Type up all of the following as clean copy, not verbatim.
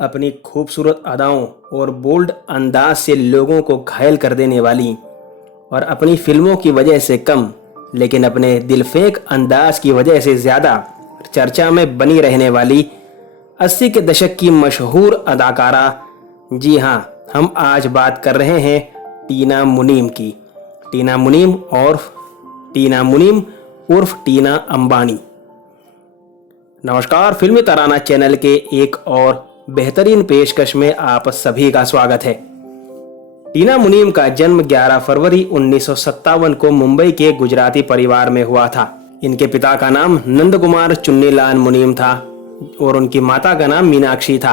अपनी खूबसूरत अदाओं और बोल्ड अंदाज से लोगों को घायल कर देने वाली और अपनी फिल्मों की वजह से कम लेकिन अपने दिलफेंक अंदाज की वजह से ज़्यादा चर्चा में बनी रहने वाली 80 के दशक की मशहूर अदाकारा। जी हाँ, हम आज बात कर रहे हैं टीना मुनीम की। टीना मुनीम उर्फ टीना अंबानी। नमस्कार, फिल्मी तराना चैनल के एक और बेहतरीन पेशकश में आप सभी का स्वागत है। टीना मुनीम का जन्म 11 फरवरी 1957 को मुंबई के गुजराती परिवार में हुआ था। इनके पिता का नाम नंद कुमार चुन्नीलाल मुनीम था और उनकी माता का नाम मीनाक्षी था।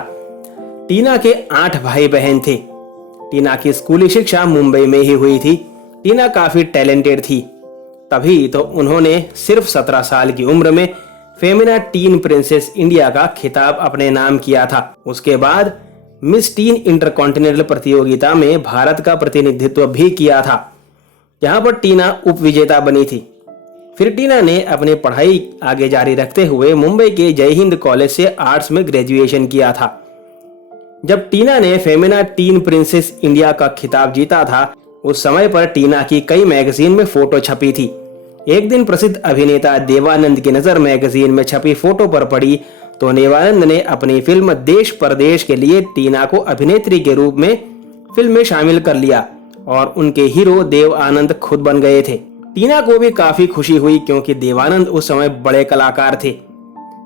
टीना के 8 भाई बहन थे। टीना की स्कूली शिक्षा मुंबई में ही हुई थी। टीना काफी टैलेंटेड थी, तभी तो उन्होंने सिर्फ 17 साल की उम्र में फेमिना टीन प्रिंसेस इंडिया का खिताब अपने नाम किया था। उसके बाद मिस टीन इंटरकॉन्टिनेंटल प्रतियोगिता में भारत का प्रतिनिधित्व भी किया था, जहां पर टीना उप विजेता बनी थी। फिर टीना ने अपनी पढ़ाई आगे जारी रखते हुए मुंबई के जय हिंद कॉलेज से आर्ट्स में ग्रेजुएशन किया था। जब टीना ने फेमिना टीन प्रिंसेस इंडिया का खिताब जीता था, उस समय पर टीना की कई मैगजीन में फोटो छपी थी। एक दिन प्रसिद्ध अभिनेता देवानंद की नजर मैगजीन में छपी फोटो पर पड़ी तो देवानंद ने अपनी फिल्म देश परदेश के लिए टीना को अभिनेत्री के रूप में फिल्म में शामिल कर लिया और उनके हीरो देव आनंद खुद बन गए थे। टीना को भी काफी खुशी हुई क्योंकि देवानंद उस समय बड़े कलाकार थे।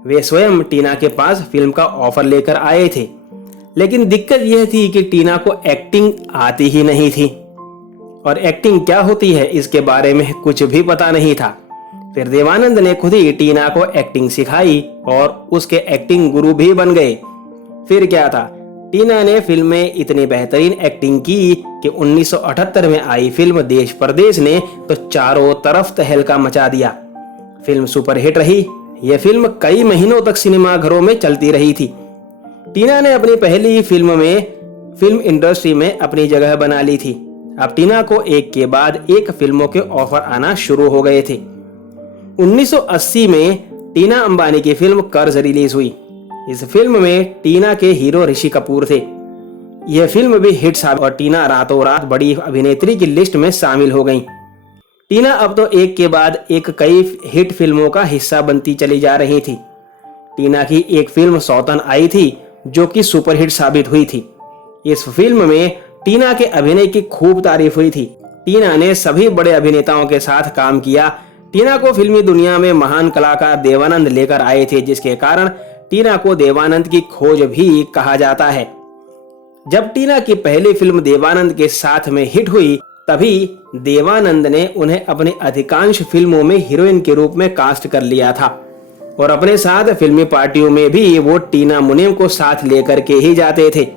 वे स्वयं टीना के पास फिल्म का ऑफर लेकर आए थे, लेकिन दिक्कत यह थी कि टीना को एक्टिंग आती ही नहीं थी और एक्टिंग क्या होती है इसके बारे में कुछ भी पता नहीं था। फिर देवानंद ने खुद ही टीना को एक्टिंग सिखाई और उसके एक्टिंग गुरु भी बन गए। फिर क्या था, टीना ने फिल्म में इतनी बेहतरीन एक्टिंग की कि 1978 में आई फिल्म देश परदेश ने तो चारों तरफ तहलका मचा दिया। फिल्म सुपरहिट रही। यह फिल्म कई महीनों तक सिनेमाघरों में चलती रही थी। टीना ने अपनी पहली फिल्म में फिल्म इंडस्ट्री में अपनी जगह बना ली थी। अब टीना को एक के बाद एक फिल्मों के ऑफर आना शुरू हो गए थे। 1980 में टीना अंबानी की फिल्म कर्ज रिलीज हुई। इस फिल्म में टीना के हीरो ऋषि कपूर थे। यह फिल्म भी हिट साबित और टीना रातों रात बड़ी अभिनेत्री की लिस्ट में शामिल हो गईं। टीना अब तो एक के बाद एक कई हिट फिल्मों का हिस्सा बनती चली जा रही थी। टीना की एक फिल्म सौतन आई थी जो कि सुपरहिट साबित हुई थी। इस फिल्म में टीना के अभिनय की खूब तारीफ हुई थी। टीना ने सभी बड़े अभिनेताओं के साथ काम किया। टीना को फिल्मी दुनिया में महान कलाकार देवानंद लेकर आए थे, जिसके कारण टीना को देवानंद की खोज भी कहा जाता है। जब टीना की पहली फिल्म देवानंद के साथ में हिट हुई, तभी देवानंद ने उन्हें अपनी अधिकांश फिल्मों में हीरोइन के रूप में कास्ट कर लिया था और अपने साथ फिल्मी पार्टियों में भी वो टीना मुनीम को साथ लेकर के ही जाते थे।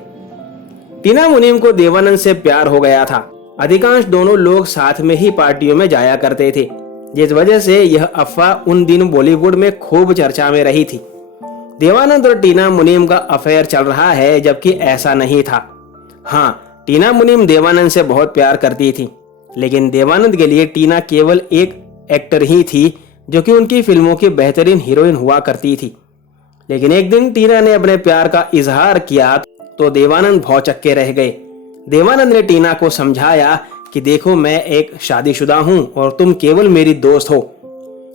टीना मुनीम को देवानंद से प्यार हो गया था। अधिकांश दोनों लोग साथ में ही पार्टियों में जाया करते थे, जिस वजह से यह अफवाह उन दिनों बॉलीवुड में खूब चर्चा में रही थी। देवानंद और टीना मुनीम का अफेयर चल रहा है, जबकि ऐसा नहीं था। हाँ, टीना मुनीम देवानंद से बहुत प्यार करती थी, लेकिन देवानंद के लिए टीना केवल एक एक्टर ही थी जो कि उनकी फिल्मों की बेहतरीन हीरोइन हुआ करती थी। लेकिन एक दिन टीना ने अपने प्यार का इजहार किया तो देवानंद भौचक्के रह गए। देवानंद ने टीना को समझाया कि देखो, मैं एक शादीशुदा हूं और तुम केवल मेरी दोस्त हो।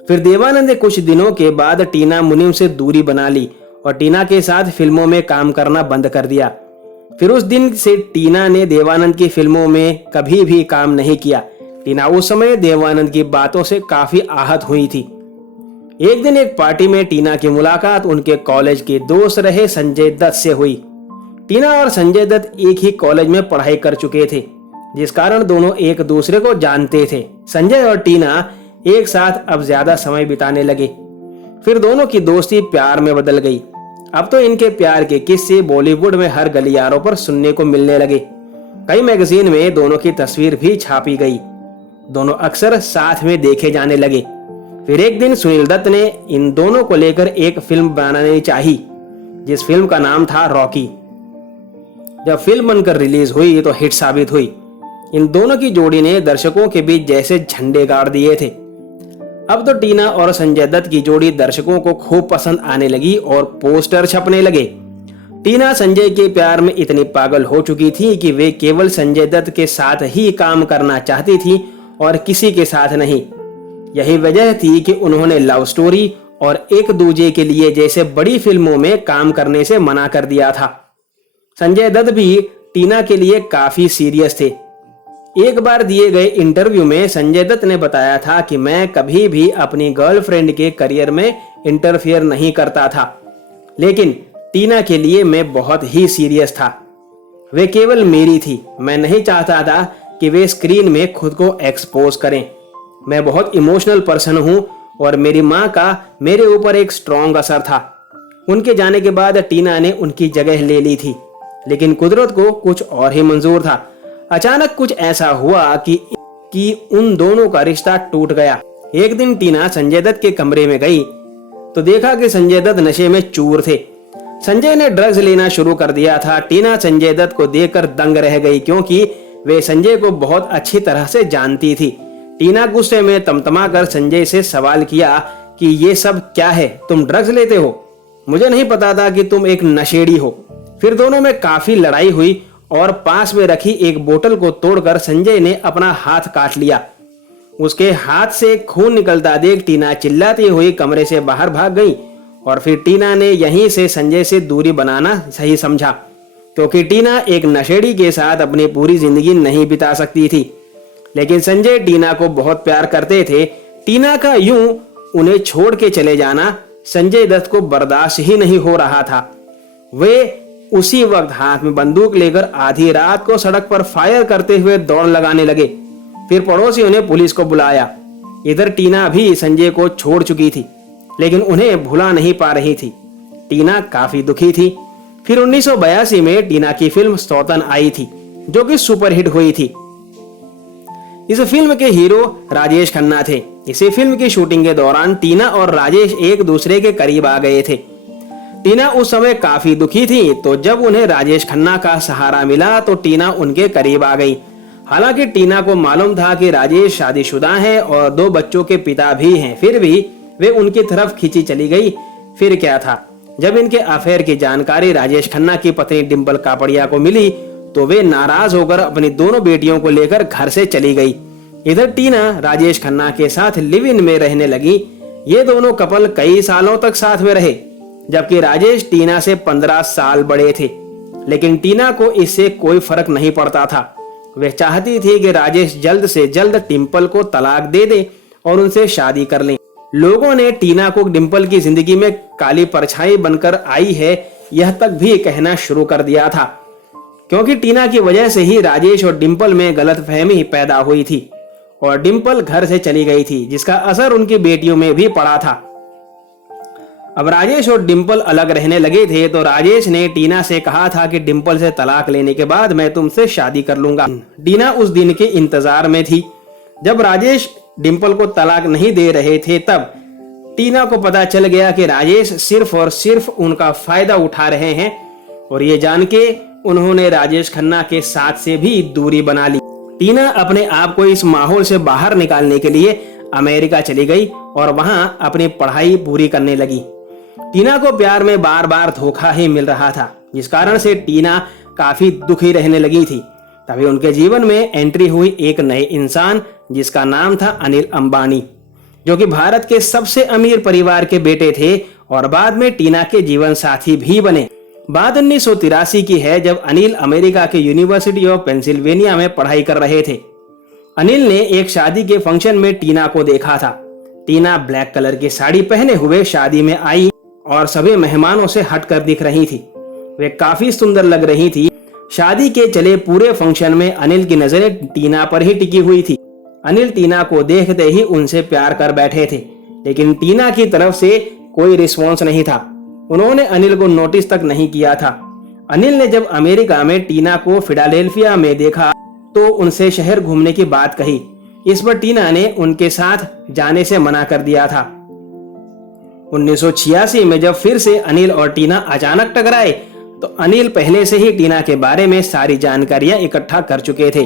फिर देवानंद ने कुछ दिनों के बाद टीना मुनीम से दूरी बना ली और टीना के साथ फिल्मों में काम करना बंद कर दिया। फिर उस दिन से टीना ने देवानंद की फिल्मों में कभी भी काम नहीं किया। टीना उस समय देवानंद की बातों से काफी आहत हुई थी। एक दिन एक पार्टी में टीना की मुलाकात उनके कॉलेज के दोस्त रहे संजय दत्त से हुई। टीना और संजय दत्त एक ही कॉलेज में पढ़ाई कर चुके थे, जिस कारण दोनों एक दूसरे को जानते थे। संजय और टीना एक साथ अब ज्यादा समय बिताने लगे। फिर दोनों की दोस्ती प्यार में बदल गई। अब तो इनके प्यार के किस्से बॉलीवुड में हर गलियारों पर सुनने को मिलने लगे। कई मैगजीन में दोनों की तस्वीर भी छापी गई। दोनों अक्सर साथ में देखे जाने लगे। फिर एक दिन सुनील दत्त ने इन दोनों को लेकर एक फिल्म बनानी चाहिए, जिस फिल्म का नाम था रॉकी। जब फिल्म बनकर रिलीज हुई तो हिट साबित हुई। इन दोनों की जोड़ी ने दर्शकों के बीच जैसे झंडे गाड़ दिए थे। अब तो टीना और संजय दत्त की जोड़ी दर्शकों को खूब पसंद आने लगी और पोस्टर छपने लगे। टीना संजय के प्यार में इतनी पागल हो चुकी थी कि वे केवल संजय दत्त के साथ ही काम करना चाहती थी और किसी के साथ नहीं। यही वजह थी कि उन्होंने लव स्टोरी और एक दूजे के लिए जैसे बड़ी फिल्मों में काम करने से मना कर दिया था। संजय दत्त भी टीना के लिए काफी सीरियस थे। एक बार दिए गए इंटरव्यू में संजय दत्त ने बताया था कि मैं कभी भी अपनी गर्लफ्रेंड के करियर में इंटरफियर नहीं करता था, लेकिन टीना के लिए मैं बहुत ही सीरियस था। वे केवल मेरी थी। मैं नहीं चाहता था कि वे स्क्रीन में खुद को एक्सपोज करें। मैं बहुत इमोशनल पर्सन हूं और मेरी माँ का मेरे ऊपर एक स्ट्रॉन्ग असर था। उनके जाने के बाद टीना ने उनकी जगह ले ली थी, लेकिन कुदरत को कुछ और ही मंजूर था। अचानक कुछ ऐसा हुआ कि उन दोनों का रिश्ता टूट गया। एक दिन टीना संजय दत्त के कमरे में गई तो देखा कि संजय दत्त नशे में चूर थे। संजय ने ड्रग्स लेना शुरू कर दिया था। टीना संजय दत्त को देखकर दंग रह गई, क्योंकि वे संजय को बहुत अच्छी तरह से जानती थी। टीना गुस्से में तमतमा कर संजय से सवाल किया कि ये सब क्या है, तुम ड्रग्स लेते हो? मुझे नहीं पता था कि तुम एक नशेड़ी हो। फिर दोनों में काफी लड़ाई हुई और पास में रखी एक बोतल को तोड़कर संजय ने अपना हाथ काट लिया। उसके हाथ से खून निकलता देख टीना चिल्लाती हुई कमरे से बाहर भाग गई और फिर टीना ने यहीं से संजय से दूरी बनाना सही समझा, क्योंकि टीना एक नशेड़ी के साथ अपनी पूरी जिंदगी नहीं बिता सकती थी। लेकिन संजय टीना को बहुत प्यार करते थे। टीना का यूं उन्हें छोड़ के चले जाना संजय दत्त को बर्दाश्त ही नहीं हो रहा था। वे उसी वक्त हाथ में बंदूक लेकर आधी रात को सड़क पर फायर करते हुए दौड़ लगाने लगे। फिर पड़ोसियों ने पुलिस को बुलाया। इधर टीना भी संजय को छोड़ चुकी थी, लेकिन उन्हें भुला नहीं पा रही थी। टीना काफी दुखी थी। फिर 1982 में टीना की फिल्म सौतन आई थी, जो कि सुपरहिट हुई थी। इस फिल्म के हीरो राजेश खन्ना थे। इसी फिल्म की शूटिंग के दौरान टीना और राजेश एक दूसरे के करीब आ गए थे। टीना उस समय काफी दुखी थी, तो जब उन्हें राजेश खन्ना का सहारा मिला तो टीना उनके करीब आ गई। हालांकि टीना को मालूम था कि राजेश शादीशुदा है और 2 बच्चों के पिता भी हैं, फिर भी वे उनकी तरफ खींची चली गई। फिर क्या था, जब इनके अफेयर की जानकारी राजेश खन्ना की पत्नी डिंपल कापड़िया को मिली तो वे नाराज होकर अपनी दोनों बेटियों को लेकर घर से चली गई। इधर टीना राजेश खन्ना के साथ लिव इन में रहने लगी। ये दोनों कपल कई सालों तक साथ में रहे, जबकि राजेश टीना से 15 साल बड़े थे। लेकिन टीना को इससे कोई फर्क नहीं पड़ता था। वे चाहती थी कि राजेश जल्द से जल्द डिंपल को तलाक दे दे और उनसे शादी कर लें। लोगों ने टीना को डिंपल की जिंदगी में काली परछाई बनकर आई है यह तक भी कहना शुरू कर दिया था, क्योंकि टीना की वजह से ही राजेश और डिंपल में गलतफहमी पैदा हुई थी और डिंपल घर से चली गई थी, जिसका असर उनकी बेटियों में भी पड़ा था। अब राजेश और डिंपल अलग रहने लगे थे तो राजेश ने टीना से कहा था कि डिंपल से तलाक लेने के बाद मैं तुमसे शादी कर लूंगा। टीना उस दिन के इंतजार में थी जब राजेश डिंपल को तलाक नहीं दे रहे थे। तब टीना को पता चल गया कि राजेश सिर्फ और सिर्फ उनका फायदा उठा रहे हैं और ये जान के उन्होंने राजेश खन्ना के साथ से भी दूरी बना ली। टीना अपने आप को इस माहौल से बाहर निकालने के लिए अमेरिका चली गई और वहां अपनी पढ़ाई पूरी करने लगी। टीना को प्यार में बार बार धोखा ही मिल रहा था, जिस कारण से टीना काफी दुखी रहने लगी थी। तभी उनके जीवन में एंट्री हुई एक नए इंसान जिसका नाम था अनिल अंबानी, जो कि भारत के सबसे अमीर परिवार के बेटे थे और बाद में टीना के जीवन साथी भी बने। बात 1983 की है, जब अनिल अमेरिका के यूनिवर्सिटी ऑफ पेंसिल्वेनिया में पढ़ाई कर रहे थे। अनिल ने एक शादी के फंक्शन में टीना को देखा था। टीना ब्लैक कलर की साड़ी पहने हुए शादी में आई और सभी मेहमानों से हटकर दिख रही थी। वे काफी सुंदर लग रही थी। शादी के चले पूरे फंक्शन में अनिल की नजरें टीना पर ही टिकी हुई थी। अनिल टीना को देखते ही उनसे प्यार कर बैठे थे, लेकिन टीना की तरफ से कोई रिस्पॉन्स नहीं था। उन्होंने अनिल को नोटिस तक नहीं किया था। अनिल ने जब अमेरिका में टीना को फिलाडेल्फिया में देखा तो उनसे शहर घूमने की बात कही। इस पर टीना ने उनके साथ जाने से मना कर दिया था। 1986 में जब फिर से अनिल और टीना अचानक टकराए तो अनिल पहले से ही टीना के बारे में सारी जानकारियां इकट्ठा कर चुके थे।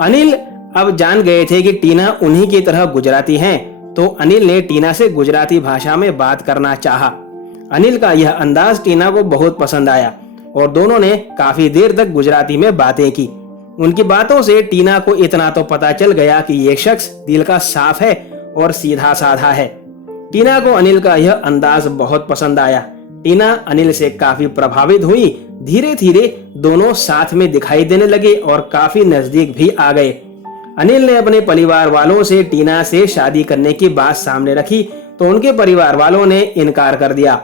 अनिल अब जान गए थे कि टीना उन्हीं की तरह गुजराती हैं, तो अनिल ने टीना से गुजराती भाषा में बात करना चाहा। अनिल का यह अंदाज टीना को बहुत पसंद आया और दोनों ने काफी देर तक गुजराती में बातें की। उनकी बातों से टीना को इतना तो पता चल गया कि ये शख्स दिल का साफ है और सीधा साधा है। टीना को अनिल का यह अंदाज बहुत पसंद आया। टीना अनिल से काफी प्रभावित हुई। धीरे धीरे दोनों साथ में दिखाई देने लगे और काफी नजदीक भी आ गए। अनिल ने अपने परिवार वालों से टीना से शादी करने की बात सामने रखी तो उनके परिवार वालों ने इनकार कर दिया,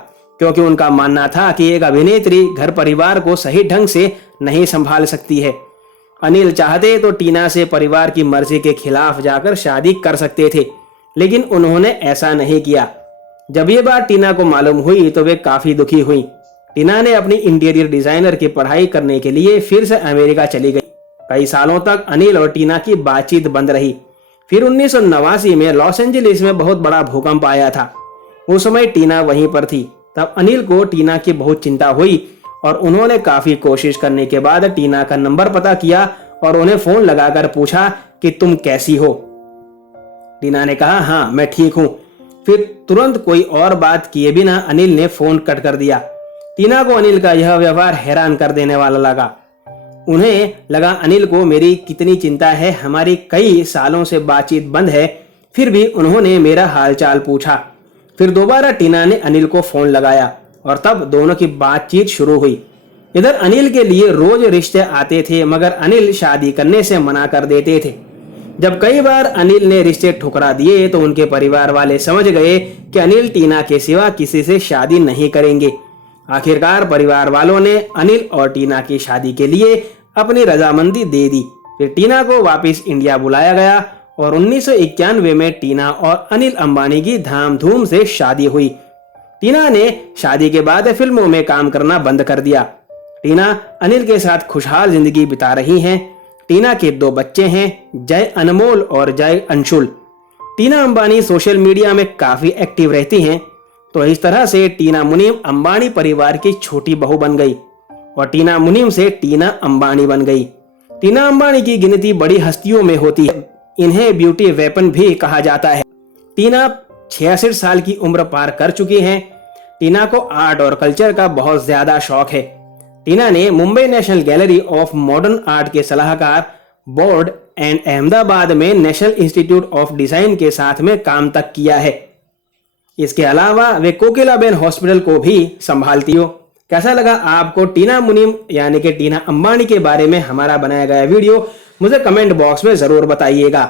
क्योंकि उनका मानना था कि एक अभिनेत्री घर परिवार को सही ढंग से नहीं संभाल सकती है। अनिल चाहते तो टीना से परिवार की मर्जी के खिलाफ जाकर शादी कर सकते थे, लेकिन उन्होंने ऐसा नहीं किया। जब ये बात टीना को मालूम हुई तो वे काफी दुखी हुई। टीना ने अपनी इंटीरियर डिजाइनर की पढ़ाई करने के लिए फिर से अमेरिका चली गई। कई सालों तक अनिल और टीना की बातचीत बंद रही। फिर 1989 में लॉस एंजलिस में बहुत बड़ा भूकंप आया था। उस समय टीना वहीं पर थी। तब अनिल को टीना की बहुत चिंता हुई और उन्होंने काफी कोशिश करने के बाद टीना का नंबर पता किया और उन्हें फोन लगाकर पूछा कि तुम कैसी हो। टीना ने कहा, हाँ मैं ठीक हूँ। फिर तुरंत कोई और बात किए बिना अनिल ने फोन कट कर दिया। टीना को अनिल का यह व्यवहार हैरान कर देने वाला लगा। उन्हें लगा अनिल को मेरी कितनी चिंता है, हमारी कई सालों से बातचीत बंद है, फिर भी उन्होंने मेरा हालचाल पूछा। फिर दोबारा टीना ने अनिल को फोन लगाया और तब दोनों की बातचीत शुरू हुई। इधर अनिल के लिए रोज रिश्ते आते थे, मगर अनिल शादी करने से मना कर देते थे। जब कई बार अनिल ने रिश्ते ठुकरा दिए तो उनके परिवार वाले समझ गए कि अनिल टीना के सिवा किसी से शादी नहीं करेंगे। आखिरकार परिवार वालों ने अनिल और टीना की शादी के लिए अपनी रजामंदी दे दी। फिर टीना को वापस इंडिया बुलाया गया और 1991 में टीना और अनिल अंबानी की धामधूम से शादी हुई। टीना ने शादी के बाद फिल्मों में काम करना बंद कर दिया। टीना अनिल के साथ खुशहाल जिंदगी बिता रही हैं। टीना के 2 बच्चे हैं, जय अनमोल और जय अंशुल। टीना अंबानी सोशल मीडिया में काफी एक्टिव रहती हैं, तो इस तरह से टीना मुनीम अंबानी परिवार की छोटी बहू बन गई और टीना मुनीम से टीना अंबानी बन गई। टीना अंबानी की गिनती बड़ी हस्तियों में होती है। इन्हें ब्यूटी वेपन भी कहा जाता है। टीना 66 साल की उम्र पार कर चुकी हैं। टीना को आर्ट और कल्चर का बहुत ज्यादा शौक है। टीना ने Mumbai national gallery of modern art के सलाहकार बोर्ड एंड अहमदाबाद में नेशनल इंस्टीट्यूट ऑफ डिजाइन के साथ में काम तक किया है। इसके अलावा वे कोकिलाबेन हॉस्पिटल को भी संभालती हो। कैसा लगा आपको टीना मुनीम यानी कि टीना अंबानी के बारे में हमारा बनाया गया वीडियो? मुझे कमेंट बॉक्स में जरूर बताइएगा।